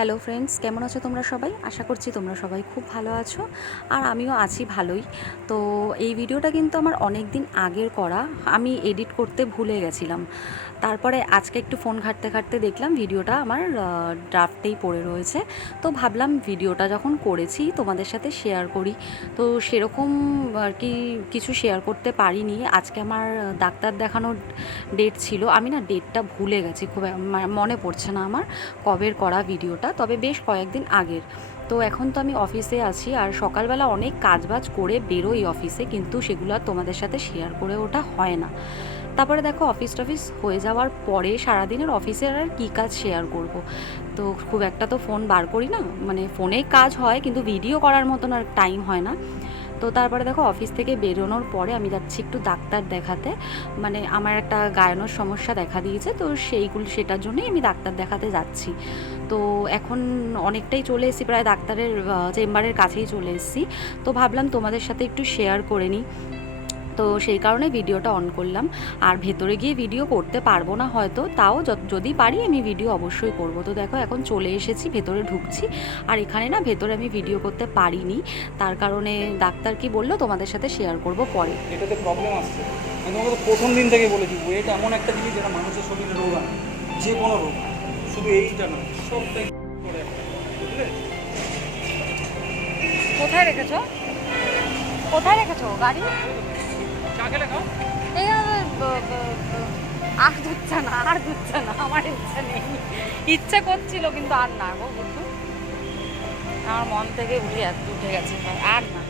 Hello friends, কেমন আছো তোমরা সবাই? আশা করছি তোমরা সবাই খুব ভালো আছো, আর আমিও আছি ভালোই। তো এই ভিডিওটা কিন্তু আমার অনেক দিন আগের করা, আমি এডিট করতে ভুলে গেছিলাম। তারপরে আজকে একটু ফোন ঘাঁটতে ঘাঁটতে দেখলাম ভিডিওটা আমার ড্রাফটেই পড়ে রয়েছে। তো ভাবলাম ভিডিওটা যখন করেছি তোমাদের সাথে শেয়ার করি। তো সেরকম আর কি কিছু শেয়ার করতে পারিনি। আজকে আমার ডাক্তার দেখানোর ডেট ছিল, আমি না ডেটটা ভুলে গেছি, খুব মনে পড়ছে না আমার কবের করা ভিডিওটা, তবে বেশ কয়েকদিন আগের। তো এখন তো আমি অফিসে আছি, আর সকালবেলা অনেক কাজবাজ করে বেরোই অফিসে, কিন্তু সেগুলো আর তোমাদের সাথে শেয়ার করে ওটা হয় না। তারপরে দেখো অফিস টফিস হয়ে যাওয়ার পরে সারাদিনের অফিসের আর কী কাজ শেয়ার করব। তো খুব একটা তো ফোন বার করি না, মানে ফোনে কাজ হয় কিন্তু ভিডিও করার মতন আর টাইম হয় না। তো তারপরে দেখো অফিস থেকে বেরোনোর পরে আমি যাচ্ছি একটু ডাক্তার দেখাতে, মানে আমার একটা গায়নের সমস্যা দেখা দিয়েছে, তো সেটার জন্যই আমি ডাক্তার দেখাতে যাচ্ছি। তো এখন অনেকটাই চলে এসেছি, প্রায় ডাক্তারের চেম্বারের কাছেই চলে এসেছি। তো ভাবলাম তোমাদের সাথে একটু শেয়ার করে নিই, তো সেই কারণে ভিডিওটা অন করলাম। আর ভেতরে গিয়ে ভিডিও করতে পারবো না হয়তো, তাও যদি পারি আমি ভিডিও অবশ্যই করব। তো দেখো এখন চলে এসেছি, ভেতরে ঢুকছি। আর এখানে না ভেতরে আমি ভিডিও করতে পারিনি, তার কারণে ডাক্তার কি বললো তোমাদের সাথে শেয়ার করব পরে। এটাতে প্রবলেম আসছে। আমি তোমাকে তো প্রথম দিন থেকে বলেছি, ওয়েট এমন একটা জিনিস যেটা মানুষের শরীরে রোগ আনে, যে কোনো রোগ, শুধু এইটা নয়, সবটাই করে একটা, বুঝলে? কোথায় রেখেছো? কোথায় রেখেছো গাড়ি? চা খেলে খাও। এই আর দুধছে না, আর দুধছে না, আমার ইচ্ছা নেই। ইচ্ছে করছিল কিন্তু আর না গো বুদ্ধু, আমার মন থেকে উঠে গেছে, আর না।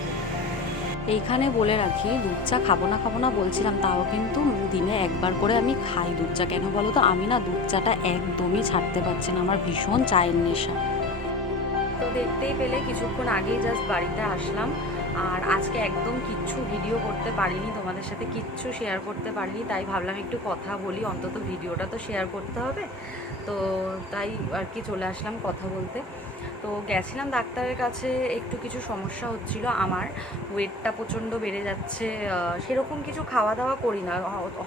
এইখানে বলে রাখি, দুধ চা খাবো না বলছিলাম, তাও কিন্তু দিনে একবার করে আমি খাই দুধ চা। কেন বলো তো, আমি না দুধ চাটা একদমই ছাড়তে পারছি না, আমার ভীষণ চায়ের নেশা। তো দেখতেই পেলে কিছুক্ষণ আগেই জাস্ট বাড়িতে আসলাম, আর আজকে একদম কিচ্ছু ভিডিও করতে পারিনি, তোমাদের সাথে কিচ্ছু শেয়ার করতে পারিনি, তাই ভাবলাম একটু কথা বলি, অন্তত ভিডিওটা তো শেয়ার করতে হবে। তো তাই আর কি চলে আসলাম কথা বলতে। তো গেছিলাম ডাক্তারের কাছে, একটু কিছু সমস্যা হচ্ছিল আমার, ওয়েটটা প্রচণ্ড বেড়ে যাচ্ছে। সেরকম কিছু খাওয়া দাওয়া করি না,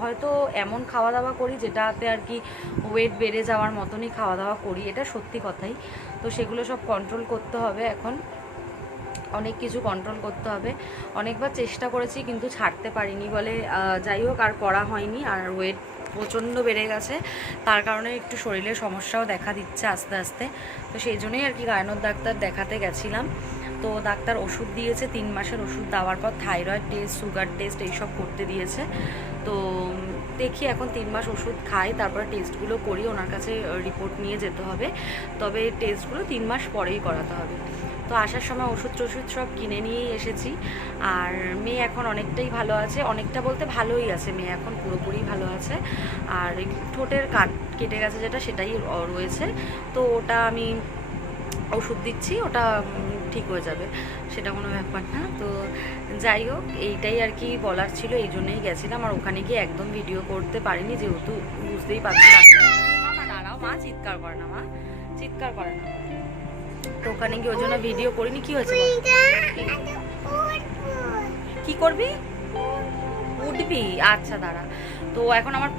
হয়তো এমন খাওয়া দাওয়া করি যেটাতে আর কি ওয়েট বেড়ে যাওয়ার মতনই খাওয়া দাওয়া করি, এটা সত্যি কথাই। তো সেগুলো সব কন্ট্রোল করতে হবে এখন, অনেক কিছু কন্ট্রোল করতে হবে। অনেকবার চেষ্টা করেছি কিন্তু ছাড়তে পারিনি বলে যাই হোক আর করা হয়নি। আর ওয়েট প্রচণ্ড বেড়ে গেছে, তার কারণে একটু শরীরের সমস্যাও দেখা দিচ্ছে আস্তে আস্তে। তো সেই জন্যই আর কি গায়নের ডাক্তার দেখাতে গেছিলাম। তো ডাক্তার ওষুধ দিয়েছে, 3 মাসের ওষুধ দেওয়ার পর থাইরয়েড টেস্ট, সুগার টেস্ট এইসব করতে দিয়েছে। তো দেখি এখন 3 মাস ওষুধ খাই, তারপরে টেস্টগুলো করি, ওনার কাছে রিপোর্ট নিয়ে যেতে হবে। তবে টেস্টগুলো 3 মাস পরেই করাতে হবে। তো আসার সময় ওষুধ টষুধ সব কিনে নিয়েই এসেছি। আর মেয়ে এখন অনেকটাই ভালো আছে, অনেকটা বলতে ভালোই আছে, মেয়ে এখন পুরোপুরি ভালো আছে। আর ঠোঁটের কেটে গেছে যেটা, সেটাই রয়েছে। তো ওটা আমি ওষুধ দিচ্ছি, ওটা ঠিক হয়ে যাবে, সেটা কোনো ব্যাপার না। তো যাই হোক, এইটাই আর কি বলার ছিল, এই জন্যই গেছিলাম। আর ওখানে গিয়ে একদম ভিডিও করতে পারিনি, যেহেতু বুঝতেই পারছি মা দাঁড়াও, মা চিৎকার করে না, মা চিৎকার করে না। তো ওখানে গিয়ে ওই জন্য ভিডিও করিনি। কি হয়েছে, কি করবি? উঠবি? আচ্ছা দাঁড়া। তো এখন আমার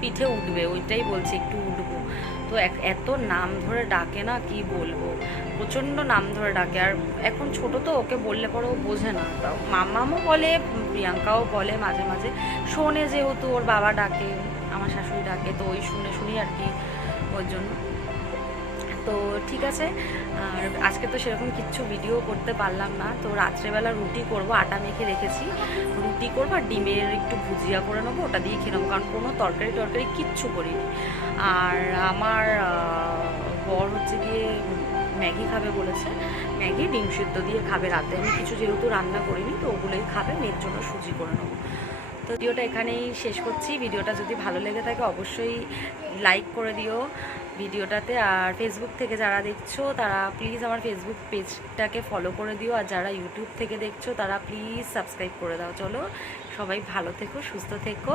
পিঠে উঠবে, ওইটাই বলছি একটু উঠবো। তো এত নাম ধরে ডাকে না, কি বলবো, প্রচণ্ড নাম ধরে ডাকে। আর এখন ছোট তো, ওকে বললে পরে ও বোঝে না। মামামও বলে, প্রিয়াঙ্কাও বলে, মাঝে মাঝে শোনে, যেহেতু ওর বাবা ডাকে, আমার শাশুড়ি ডাকে, তো ওই শুনি আর কি, ওর জন্য। তো ঠিক আছে। আর আজকে তো সেরকম কিচ্ছু ভিডিও করতে পারলাম না। তো রাত্রেবেলা রুটি করব, আটা মেখে রেখেছি, রুটি করবো আর ডিমের একটু ভুজিয়া করে নেবো, ওটা দিয়ে খেয়ে নেবো, কারণ কোনো তরকারি কিচ্ছু করিনি। আর আমার বর হচ্ছে গিয়ে ম্যাগি খাবে বলেছে, ম্যাগি ডিম সিদ্ধ দিয়ে খাবে রাতে। আমি কিছু যেহেতু রান্না করিনি, তো ওগুলোই খাবে, মেয়ের জন্য সুজি করে নেবো। তো ভিডিওটা এখানেই শেষ করছি। ভিডিওটা যদি ভালো লেগে থাকে অবশ্যই লাইক করে দিও ভিডিওটাতে। আর ফেসবুক থেকে যারা দেখছো তারা প্লিজ আমার ফেসবুক পেজটাকে ফলো করে দিও, আর যারা ইউটিউব থেকে দেখছো তারা প্লিজ সাবস্ক্রাইব করে দাও। চলো সবাই ভালো থেকো, সুস্থ থেকো।